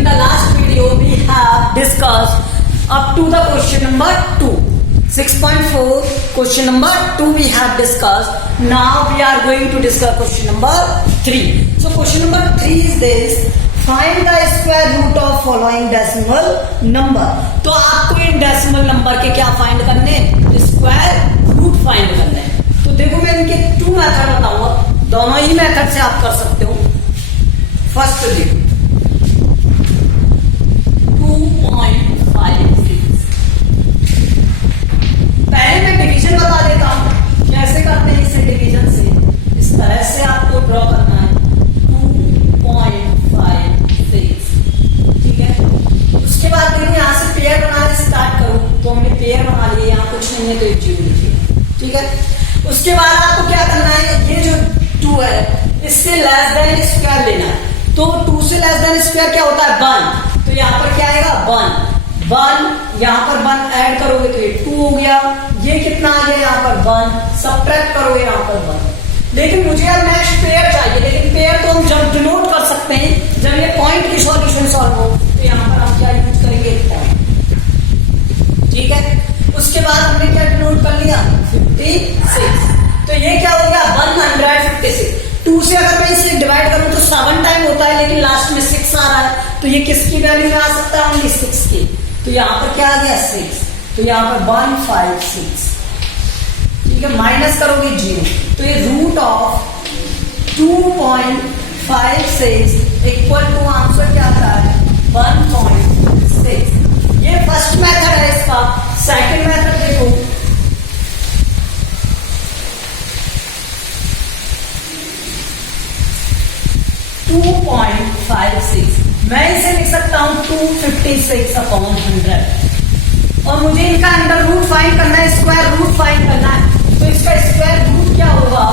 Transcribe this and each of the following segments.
In the last video, we have discussed up to the question number 2. 6.4 question number 2 we have discussed. Now we are going to discuss question number 3. So question number 3 is this: find the square root of following decimal number. तो आपको in decimal number के क्या find करने हैं? Square root find करने हैं। तो देखो मैं इनके 2 मेथड बताऊंगा, दोनों ही मेथड से आप कर सकते हो। फर्स्ट देखो 2.56। पहले मैं डिवीजन बता देता हूं कैसे करते हैं इसे। डिवीजन से इस तरह से आपको ड्रॉ करना है 2.56, ठीक है। उसके बाद देखो यहाँ से पेयर बनाने स्टार्ट करूं तो हमने पेयर बना लिया, यहाँ कुछ नहीं है तो एक जीरो लिखिए, ठीक है। उसके बाद आपको क्या करना है, ये जो 2 है इससे लेस देन स्क्वायर लेना है। तो 2 से लेस देन स्क्वायर क्या होता है? 1। तो यहाँ पर क्या आएगा? 1। यहाँ पर 1 ऐड करोगे तो ये 2 हो गया। ये कितना आ गया? यहाँ पर 1। सब्ट्रैक्ट करोगे यहाँ पर 1। लेकिन मुझे अब नेक्स्ट पेयर चाहिए, लेकिन पेयर तो हम जब डिनोट कर सकते हैं जब ये पॉइंट की सॉल्यूशन सॉल्व हो। तो यहाँ पर हम क्या यूज करेंगे? पॉइंट, ठीक है। उसके बाद हमने क्या डिनोट कर लिया? 56। तो ये क्या हो गया? 156। 2 से अगर मैं इसे डिवाइड करूं तो 7 टाइम होता है, लेकिन लास्ट में 6 आ रहा है, तो ये किसकी वैल्यू में आ सकता है? ओनली 6 की। तो यहाँ पर क्या आ गया? 6। तो यहाँ पर 156, ठीक है। माइनस करोगे 0, तो ये root of 2.56 equal to answer क्या आता है? 1.6। ये फर्स्ट मेथड है इसका। सेकंड मेथड देखो 2.56। मैं इसे लिख सकता हूं 256/100। और मुझे इनका अंडर रूट फाइंड करना है, स्क्वायर रूट फाइंड करना है। तो इसका स्क्वायर रूट क्या होगा?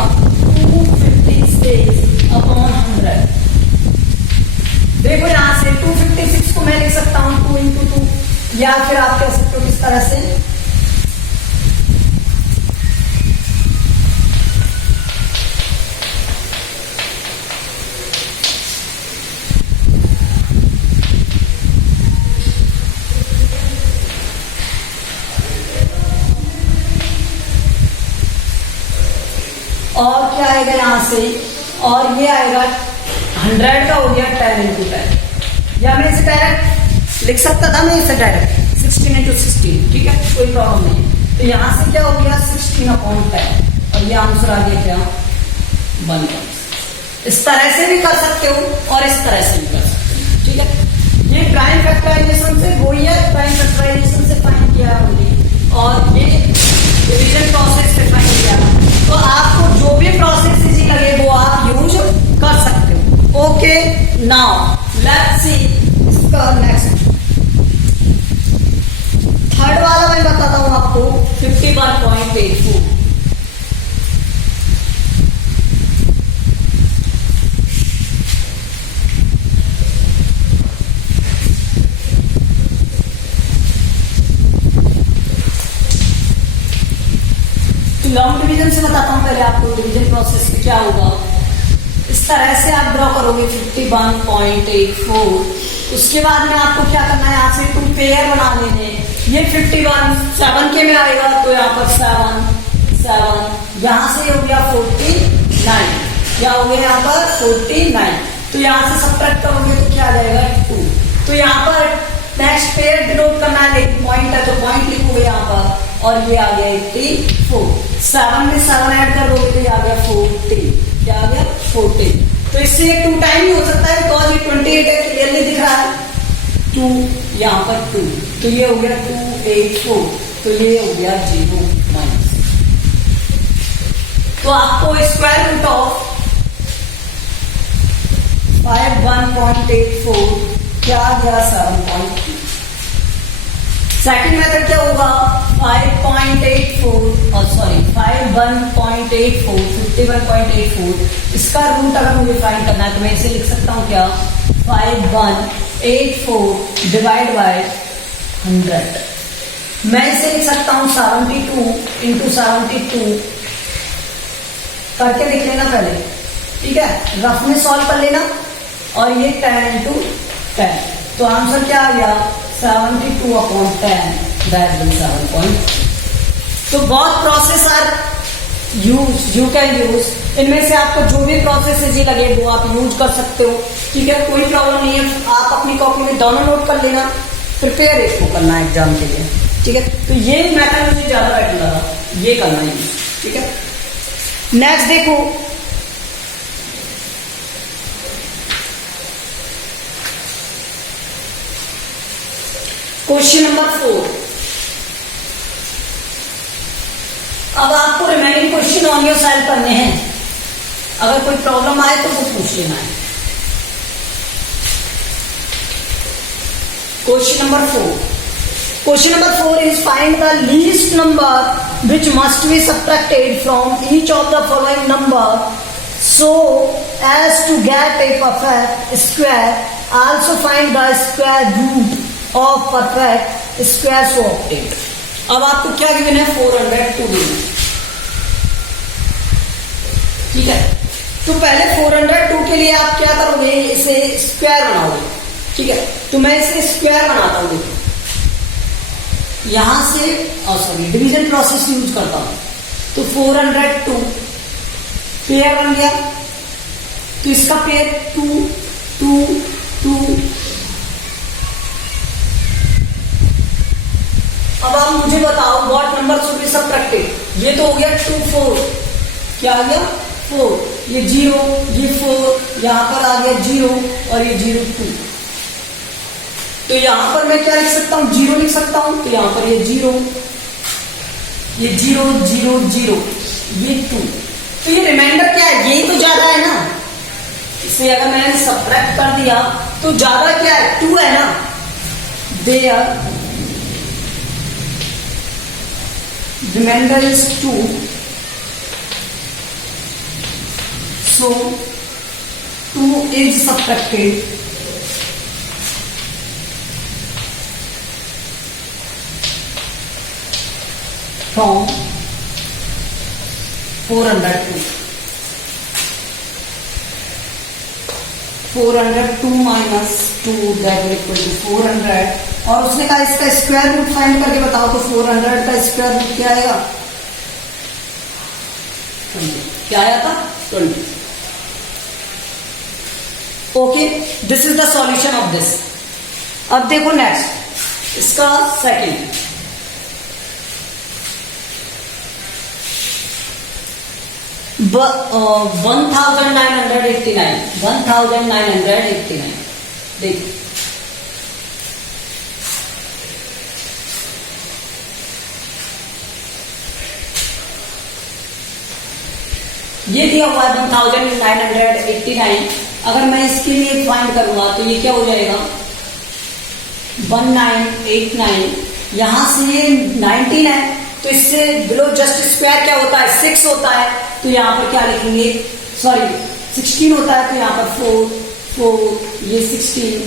256/100। देखो यहां से 256 को मैं लिख सकता हूं 2 × 2, या फिर आप कह सकते हो किस तरह से, और क्या आएगा यहां से, और ये आएगा 100 का हो गया 10 × 10। या मैं इसे डायरेक्ट लिख सकता था, मैं इसे डायरेक्ट 16 × 16, ठीक है, कोई प्रॉब्लम नहीं। तो यहां से क्या हो गया? 16/10, और ये आंसर आ गया क्या? 1। इस तरह से भी कर सकते हो और इस तरह से भी कर सकते हो, ठीक है। ये प्राइम फैक्टराइजेशन से वही है, प्राइम फैक्टराइजेशन से फाइंड किया हमने, और ये डिवीजन प्रोसेस से फाइंड किया। तो आपको जो भी प्रोसेस इजी लगे वो आप यूज कर सकते हो। ओके, नाउ लेट्स सी इसका नेक्स्ट। थर्ड वाला मैं बताता हूं आपको 51.84। लॉन्ग डिवीजन से बताता हूं पहले आपको डिवीजन प्रोसेस में क्या होगा। इस तरह से आप ड्रॉ करोगे 51.84। उसके बाद में आपको क्या करना है, यहां से 2 पेयर बना लेने। ये 51 7 के में आएगा, तो यहाँ पर 7 यहां से हो गया 49, क्या हो गया यहाँ पर? 49। तो यहां से सब्ट्रैक्ट करोगे तो क्या आ जाएगा? 2। तो यहाँ पर नेक्स्ट पेयर डिनोट करना है, लेकिन पॉइंट है तो पॉइंट लिखोगे यहाँ पर, और ये आ गया 84। 7 में 7 ऐड कर दोगे तो ये आ गया 40। क्या आ गया? 40। तो इससे 2 टाइम ही हो सकता है, बिकॉज ये 28 है, क्लियरली दिख रहा है। 2 यहाँ पर 2, तो ये हो गया 284। तो ये हो गया 0 माइनस। तो आपको स्क्वायर रूट ऑफ 51.84 क्या आ गया? 7.2। सेकंड मेथड क्या होगा? 51.84, इसका रूट अगर मुझे फाइंड करना है तो मैं इसे लिख सकता हूं क्या? 5184 डिवाइड बाय 100। मैं इसे लिख सकता हूं 72 × 72 करके लिख लेना पहले, ठीक है, रफ में सॉल्व कर लेना। और ये 10 × 10 तो आंसर क्या आ गया 72/10 दैट विल 7 पॉइंट। तो बहुत process are use, you can use, इनमें से आपको जो भी प्रोसेस इजी लगे वो आप यूज कर सकते हो, ठीक है, कोई प्रॉब्लम नहीं है। आप अपनी कॉपी में दोनों नोट कर लेना, प्रिपेयर इसको करना है एग्जाम के लिए, ठीक है। तो ये मेथड मुझे ज्यादा बेटर लगा, ये करना है, ठीक है। नेक्स्ट देखो, क्वेश्चन नंबर 4। अब आपको remaining question on your self करने हैं, अगर कोई प्रॉब्लम आए तो वो पूछ लेना है। Question number 4। Question number 4 is find the least number which must be subtracted from each of the following number so as to get a perfect square. Also find the square root of perfect square so obtained. अब आपको क्या given है 402 given, ठीक है। तो पहले 402 के लिए आप क्या करोगे, इसे स्क्वायर बनाओगे, ठीक है। तो मैं इसे स्क्वायर बनाता हूं, यहां से सॉरी डिवीजन प्रोसेस यूज करता हूं। तो 402 पेयर बन गया, तो इसका पेयर 2 2 2। अब आप मुझे बताओ what number should be subtracted. ये तो हो गया 2 4, क्या आ गया 4, ये 0, ये 4, यहां पर आ गया 0 और ये 0 2। तो यहां पर मैं क्या लिख सकता हूं, 0 लिख सकता हूं। तो यहां पर ये 0, ये 0 0 0, ये 2। तो ये रिमाइंडर क्या है, यही तो ज्यादा है ना, इसे अगर मैंने सबट्रैक्ट कर दिया तो ज्यादा क्या है 2 है ना। There remainder is 2, so 2 is subtracted from 402. 402 minus 2 that will equal to 400। और उसने कहा इसका स्क्वायर रूट फाइंड करके बताओ, तो 400 का स्क्वायर रूट क्या आएगा, 20। क्या आया था 20। Okay, this is the solution of this. अब देखो नेक्स्ट, इसका सेकंड, uh, 1989 देखो, ये दिया हुआ है 1989। अगर मैं इसके लिए फाइंड करूंगा तो ये क्या हो जाएगा 1989, यहां से ये 19 है, तो इससे बिलो जस्ट स्क्वायर क्या होता है 6 होता है। तो यहां पर क्या लिखेंगे, सॉरी 16 होता है, तो यहां पर 4 4, ये 16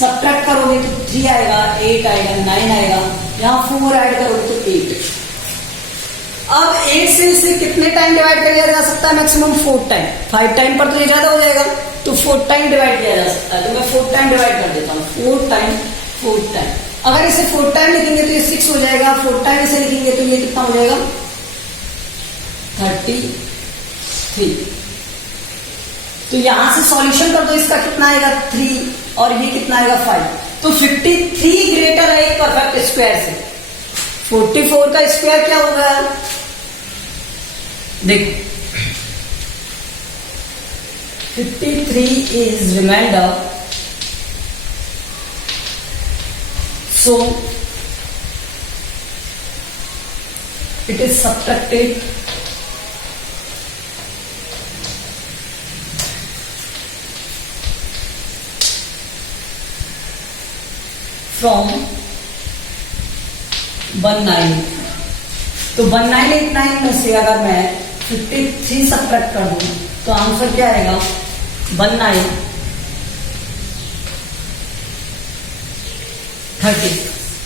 सब्ट्रैक्ट करोगे तो 3 आएगा, 8 आएगा, 9 आएगा, यहां 4 ऐड करोगे तो 8। अब 8 से इसे कितने टाइम डिवाइड किया जा सकता है, मैक्सिमम 4 टाइम। 5 टाइम पर तो ये ज्यादा हो जाएगा, तो 4 टाइम डिवाइड किया जा सकता है। तो मैं 4 टाइम डिवाइड कर देता हूँ, 4 टाइम 4 टाइम। अगर इसे 4 टाइम लिखेंगे तो ये 6 हो जाएगा, 4 टाइम इसे लिखेंगे तो ये कितना हो जाएगा 33। तो यहां से सॉल्यूशन कर दो, इसका कितना आएगा 3 और ये कितना आएगा 5। तो 53 ग्रेटर है एक परफेक्ट स्क्वायर से। 44 का स्क्वायर क्या होगा, देखो 53 is remainder, so it is subtracted from 1989। तो 1989 में से अगर मैं 53 सब्ट्रैक्ट कर दूं तो आंसर क्या आएगा 1930,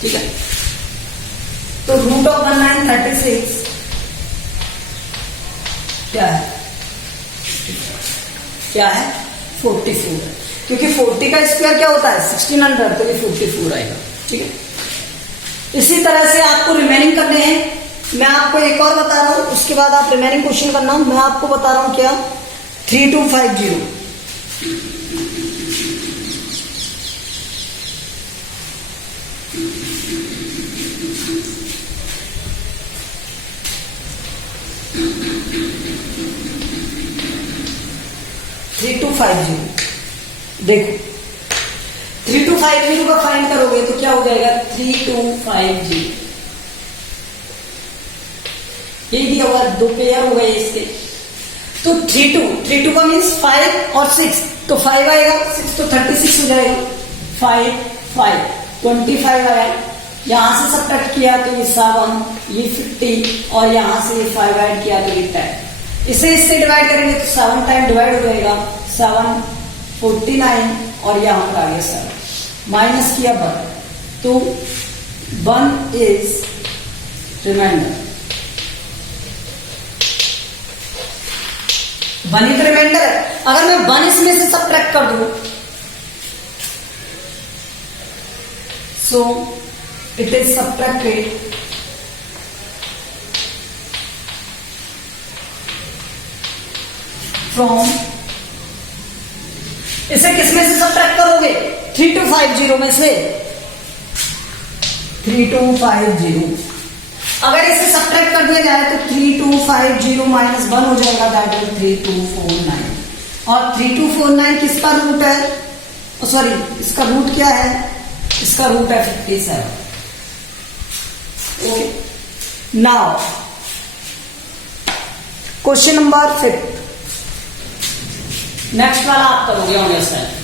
ठीक है। तो रूट ऑफ 1936 क्या है, क्या है 44 है। क्योंकि 40 का स्क्वायर क्या होता है 1600, तो ये 44 आएगा। ठीक है, इसी तरह से आपको रिमेनिंग करने हैं। मैं आपको एक और बता रहा हूं, उसके बाद आप रिमेनिंग क्वेश्चन करना। मैं आपको बता रहा हूं क्या 3250 3250 देखो 3250 का फाइंड करोगे तो क्या हो जाएगा 3250, ये दिया हुआ 2 पेयर हो गए इसके। तो 32 का मीन्स 5 और 6, तो 5 आएगा, 6 तो 36 हो जाएगा, 5 25 आया। यहां से सब्ट्रैक्ट किया तो ये 7, ये 50 और यहां से ये 5 ऐड किया तो ये 10। इसे इससे डिवाइड करेंगे तो 7 टाइम डिवाइड हो जाएगा, 7 49 और यहां पर आ गया 7, माइनस किया 1, तो 1 इज रिमाइंडर, 1 इज रिमाइंडर है। अगर मैं 1 इसमें से सब्ट्रैक्ट कर दूं, so it is subtracted from, इसे किसमें से सब्ट्रैक्ट करोगे 3250 में से, 3250। अगर इसे सब्ट्रैक्ट कर दिया जाए तो 3250 माइनस 1 हो जाएगा, दैट इज 3249। और 3249 किसका रूट है, सॉरी इसका रूट क्या है, इसका रूट है 57। Okay, now question number 5, next वाला आप करोगे on your self.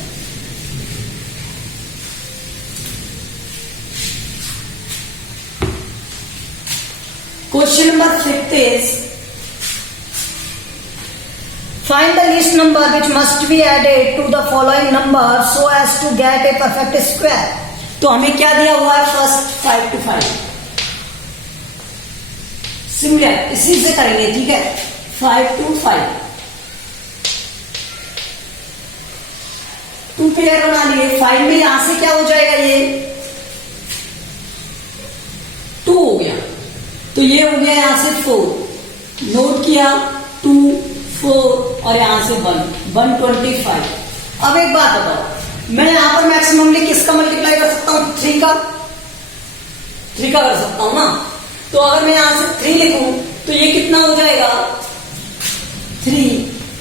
Question number 5 is, find the least number which must be added to the following number so as to get a perfect square। तो हमें क्या दिया हुआ है, फर्स्ट 5 to 5 सिमिलर इसी से करेंगे। ठीक है, 5 to 5 2 पेयर बना लिए। 5 में यहां से क्या हो जाएगा, ये 2 हो गया, तो ये हो गया यहां से 4, नोट किया 2 4 और यहां से 125। अब एक बात बताओ, मैं यहां पर मैक्सिममली किसका मल्टीप्लाई कर सकता हूं, 3 का कर सकता हूं ना। तो अगर मैं यहां से 3 लिखूं तो ये कितना हो जाएगा 3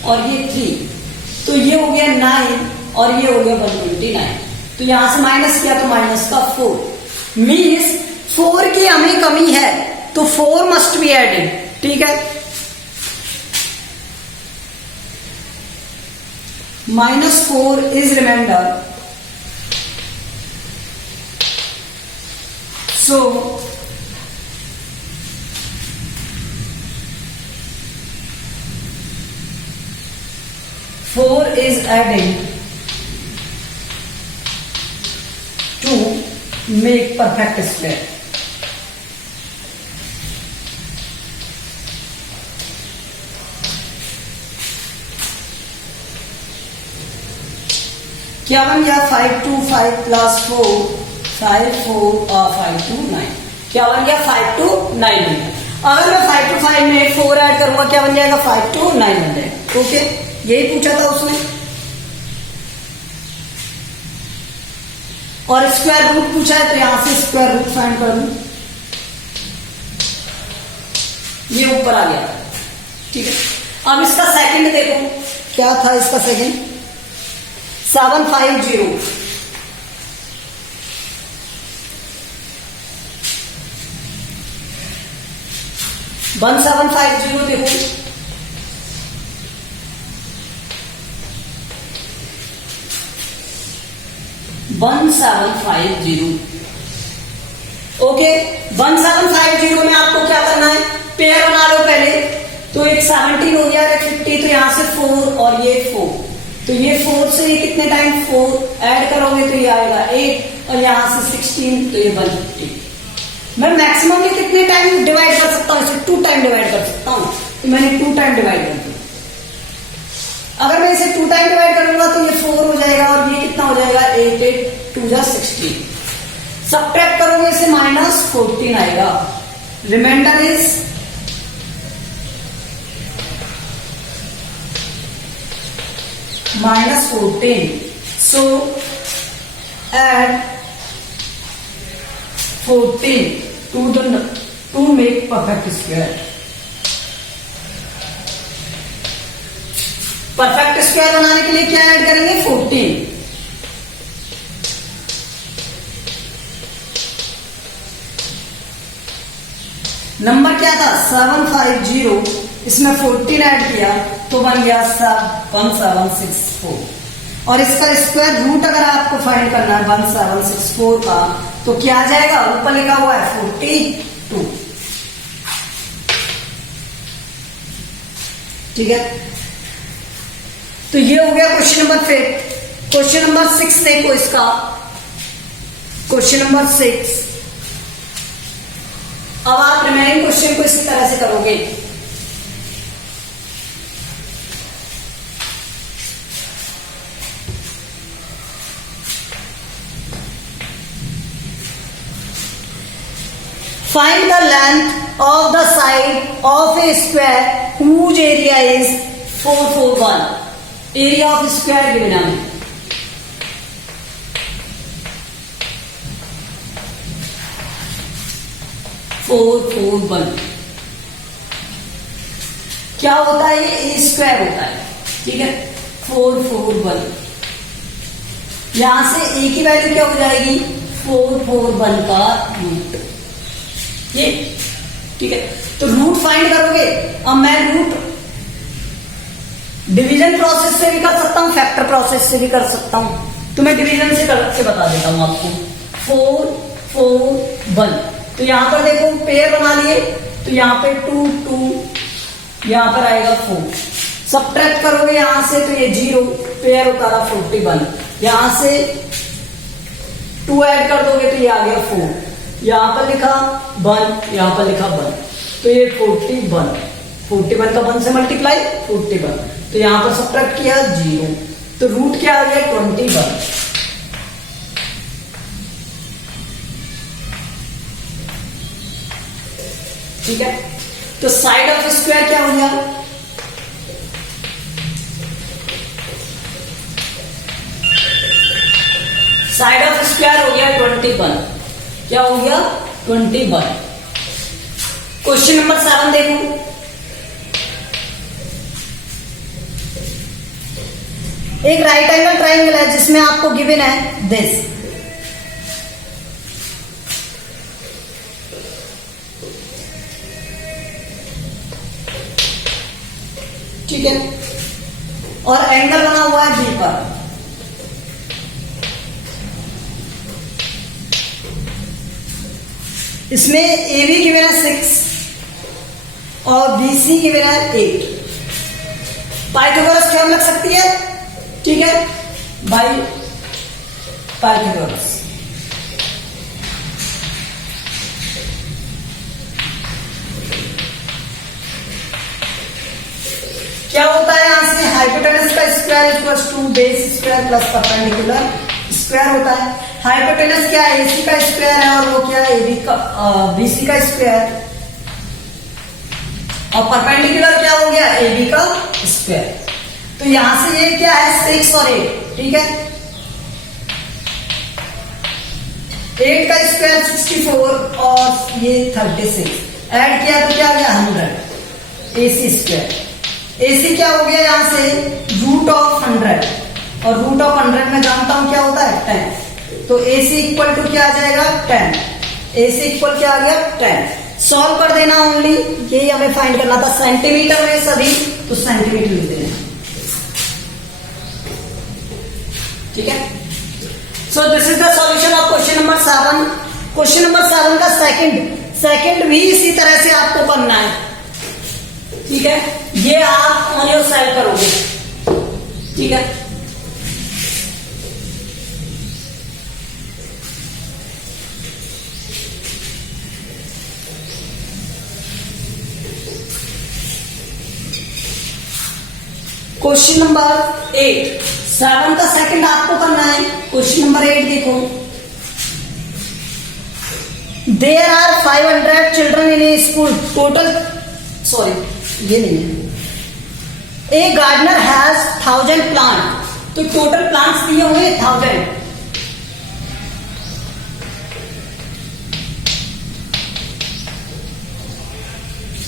और ये 3, तो ये हो गया 9 और ये हो गया 129। तो यहां से माइनस किया तो माइनस का 4, मीन्स 4 की हमें कमी है, तो 4 मस्ट बी एडेड। ठीक है, -4 is remainder, so four is added to make perfect square। क्या बन गया 5 to 5 plus 4 5 4 और 5 to 9, क्या बन गया 5 to 9 बन गया। अगर मैं 5 to 5 में 4 ऐड करूंगा क्या बन जाएगा 5 to 9 बन जाएगा। ओके, यही पूछा था उसने। और स्क्वायर रूट पूछा है तो यहां से स्क्वायर रूट फाइंड कर लूं, ये ऊपर आ गया। ठीक है, अब इसका सेकंड देखो, क्या था इसका सेकंड 750। 1750 देखो, ओके 1750 में आपको क्या करना है, पेयर बना लो पहले। तो एक 17 हो गया, एक 50, तो यहां से 4 और ये 4, तो ये 4 से ये कितने टाइम 4 ऐड करोगे तो ये आएगा 8 और यहां से 16, तो ये 150। मैं मैक्सिमम में कितने टाइम डिवाइड कर सकता हूं, इसे 2 टाइम डिवाइड कर सकता हूं, तो मैंने 2 टाइम डिवाइड कर दिया। अगर मैं इसे 2 टाइम डिवाइड करूंगा तो ये 4 हो जाएगा और ये जा 16, सब्ट्रैक्ट करोगे इसे -14 आएगा, remainder is -14. So add 14 to make perfect square. Perfect square बनाने के लिए क्या ऐड करेंगे? 14. नंबर क्या था? 750. इसमें 14 ऐड किया तो बन गया 1764. और इसका स्क्वायर रूट अगर आपको फाइंड करना है 1764 का तो क्या आ जाएगा? ऊपर लिखा हुआ है 42. ठीक है, तो ये हो गया क्वेश्चन नंबर 5. क्वेश्चन नंबर 6 देखो इसका. Question number 6. अब आप रिमेनिंग क्वेश्चन को इसी तरह से करोगे. Find the length of the side of a square whose area is 441. Area of square given है. 441 क्या होता है? ये ए स्क्वायर होता है. ठीक है, 441. यहां से ए की वैल्यू क्या हो जाएगी? 441 का रूट. ये ठीक है, तो रूट फाइंड करोगे. अब मैं रूट डिवीजन प्रोसेस से भी कर सकता हूं, फैक्टर प्रोसेस से भी कर सकता हूं. तो मैं डिवीजन से करके बता देता हूं आपको. 441. तो यहां पर देखो पेयर बना लिए, तो यहां पे 2 2, यहां पर आएगा 4. सब्ट्रैक्ट करोगे यहां से तो ये 0, पेयर उतारा 41. यहां से 2 ऐड कर दोगे तो ये आ गया 4. यहां पर लिखा 1, यहां पर लिखा 1, तो ये 41. 41 का 1 से मल्टीप्लाई 41. तो यहां पर सब्ट्रैक्ट किया 0, तो रूट क्या आ गया? 21. ठीक है, तो साइड ऑफ स्क्वायर क्या हो गया? साइड ऑफ स्क्वायर हो गया 21. क्या हो गया? 21. क्वेश्चन नंबर 7 देखो. एक राइट एंगल ट्राइंगल है जिसमें आपको गिवन है दिस. ठीक है, और एंगल बना हुआ है बी पर. इसमें ए बी गिवन है 6 और बी सी गिवन है 8. पाइथागोरस क्या लग सकती है? ठीक है, बाई पाइथागोरस. क्या होता है? यहां से हाइपोटेनस का square equals to base square plus perpendicular square होता है. हाइपोटेनस क्या है? एसी का स्क्वायर है, और वो क्या है? एबी का बीसी का स्क्वायर. और परपेंडिकुलर क्या हो गया? एबी का स्क्वायर. तो यहां से ये क्या है? 6 और 8. ठीक है, 8 का स्क्वायर 64 और ये 36. ऐड किया तो क्या गया? 100. AC square. एसी क्या हो गया? यहां से रूट ऑफ 100, और रूट ऑफ 100 में जानता हूं क्या होता है? 10. तो एसी इक्वल टू क्या आ जाएगा? 10. एसी इक्वल क्या आ गया? 10. सॉल्व कर देना ओनली. यही हमें फाइंड करना था. सेंटीमीटर में सभी, तो सेंटीमीटर लिख देना. ठीक है, so this is the solution of question number 7. Question number 7 का सेकंड भी इसी तरह से आपको करना है. ठीक है, ये आप ऑन योर साइड करोगे. ठीक है, क्वेश्चन नंबर 8. 7 का सेकंड आपको करना है. क्वेश्चन नंबर 8 देखो. There are 500 children in a school total, sorry ये नहीं है, ए गार्डनर हैज 1000 प्लांट, तो टोटल प्लांट्स दिए हुए 1000।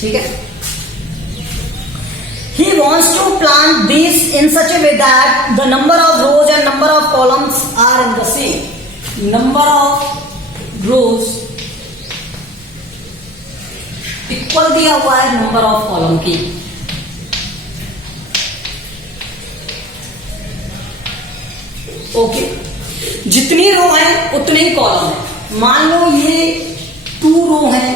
ठीक है, he wants to plant these in such a way that the number of rows and number of columns are in the same. Number of rows equal दिया हुआ है number of column की। Okay, जितनी रो है उतने ही कॉलम है। मान लो ये 2 रो है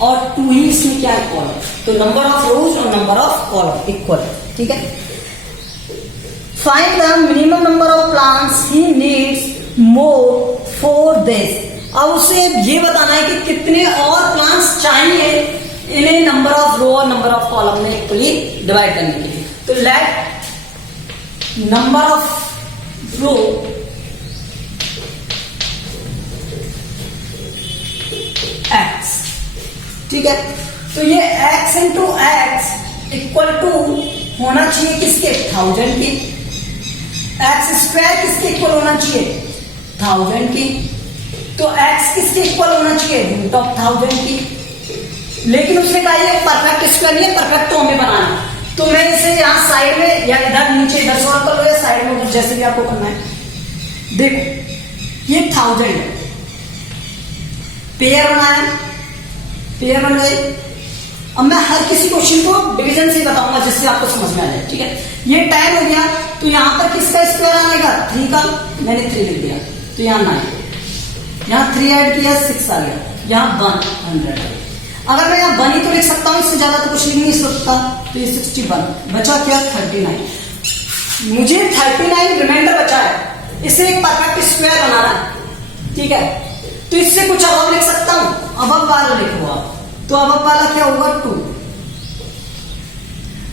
और 2 ही इसमें क्या है कॉलम, तो नंबर ऑफ रोज और नंबर ऑफ कॉलम इक्वल। ठीक है, find the minimum number of plants he needs more for this. अब उसे ये बताना है कि कितने और प्लांट्स चाहिए इन्हें नंबर ऑफ रो और नंबर ऑफ कॉलम में इक्वली डिवाइड करने के लिए। तो let number of row x. ठीक है, तो ये x into x equal to होना चाहिए किसके, 1000 की। एक्स स्क्वायर किसके इक्वल होना चाहिए, 1000 की। तो x किसके इक्वल होना चाहिए, रूट ऑफ 1000 की। लेकिन उसने कहा ये परफेक्ट स्क्वायर नहीं है, परफेक्ट तो हमें बनाना, तो मैं इसे यहां साइड में या इधर नीचे इधर सॉल्व कर लो या साइड में जैसे भी आपको करना है। देखो ये 1000 पेयर बनाया, पेयर बन गए। अब मैं हर किसी क्वेश्चन को डिवीजन से बताऊंगा जिससे आपको समझ में आ जाए। ठीक है, ये 10 हो गया, तो यहां पर किसका स्क्वायर आएगा, 3 का। मैंने 3 लिख दिया, तो यहां 9, यहां 3 ऐड किया 6 आ गया, यहां 100। अगर मैं यहां 1 ही तो लिख सकता हूं, इससे ज्यादा तो कुछ लिख नहीं सकता। तो ये 61 बचा, क्या 39। मुझे 39 रिमाइंडर बचा है, इसे एक परफेक्ट स्क्वायर बनाना है। ठीक है, तो इससे कुछ अब लिख सकता हूं, अब वाला लिखो आप, तो अब वाला क्या होगा 2।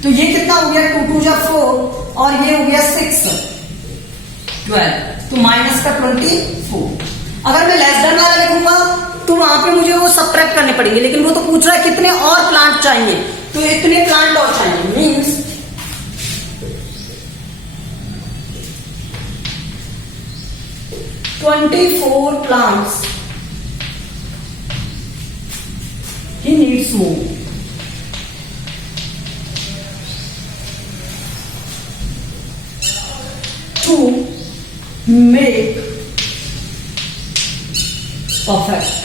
तो ये कितना हो गया, 2 2 जा 4 और ये हो गया 6 12, तो माइनस का 24। अगर मैं लेस देन वाला लिखूंगा तो वहां पे मुझे वो सबट्रैक्ट करने पड़ेंगे, लेकिन वो तो पूछ रहा है कितने और प्लांट चाहिए, तो इतने प्लांट और चाहिए। Means "24 plants he needs more" to make perfect.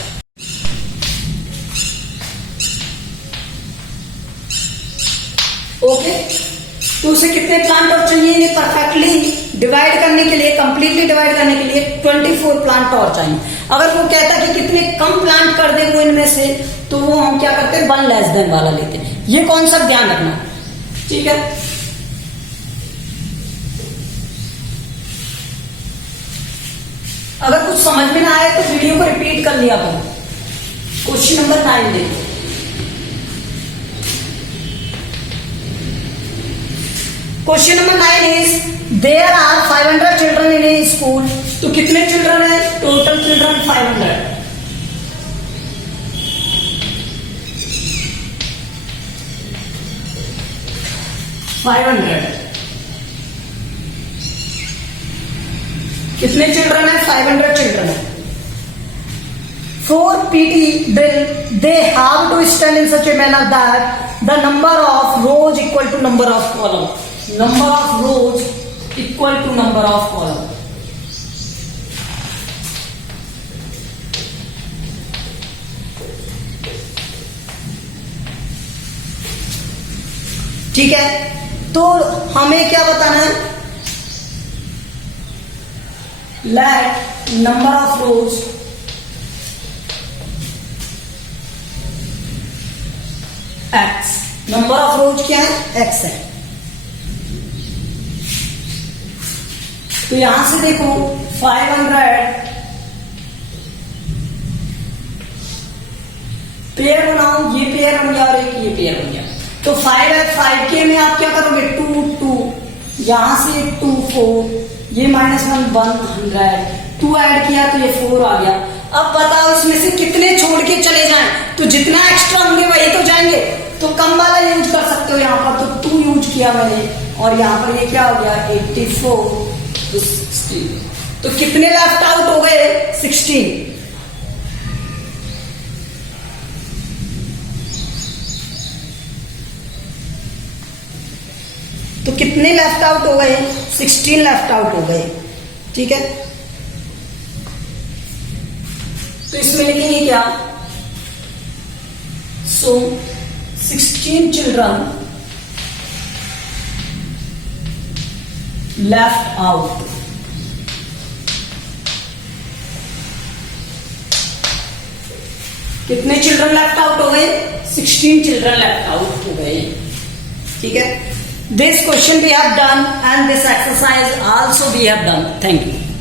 Okay, तो उसे कितने प्लांट और चाहिए इन्हें परफेक्टली डिवाइड करने के लिए, कंप्लीटली डिवाइड करने के लिए 24 प्लांट और चाहिए। अगर वो कहता है कि कितने कम प्लांट कर दे वो इनमें से, तो वो हम क्या करते हैं, 1 लेस देन वाला लेते हैं। ये कॉन्सेप्ट ध्यान रखना। ठीक है, अगर कुछ समझ में ना आए तो वीडियो को रिपीट कर लिया करो। क्वेश्चन नंबर 9 देखो। Question number 9 is there are 500 children in a school. तो कितने चिल्ड्रन है, टोटल चिल्ड्रन 500। कितने चिल्ड्रन है, 500 चिल्ड्रन है। For PT drill, they have to stand in such a manner that the number of rows equal to number of column. Number of rows equal to number of column. ठीक है, तो हमें क्या बताना है, let number of rows x, number of रोज क्या है, x है। तो यहां से देखो 500 पेयर बनाओ, ये पेयर बन गया और एक ये पेयर बन गया। तो 5 है, 5 के में आप क्या करोगे, 2 2, यहां से 2 4, ये -1 100, 2 ऐड किया तो ये 4 आ गया। अब बताओ इसमें से कितने छोड़ के चले जाएं, तो जितना एक्स्ट्रा होंगे वही तो जाएंगे, तो कम वाला यूज कर सकते हो यहाँ पर, तो 2 यूज किया मैंने, और यहाँ पर ये क्या हो गया 84 तो 16, तो कितने लेफ्ट आउट हो गए 16। तो कितने लेफ्ट आउट हो गए 16 लेफ्ट आउट हो गए, ठीक है। तो इसमें लिखेंगे क्या, सो 16 चिल्ड्रन लेफ्ट आउट, कितने चिल्ड्रन लेफ्ट आउट हो गए 16 चिल्ड्रन लेफ्ट आउट हो गए, ठीक है। This question we have done and this exercise also we have done. Thank you.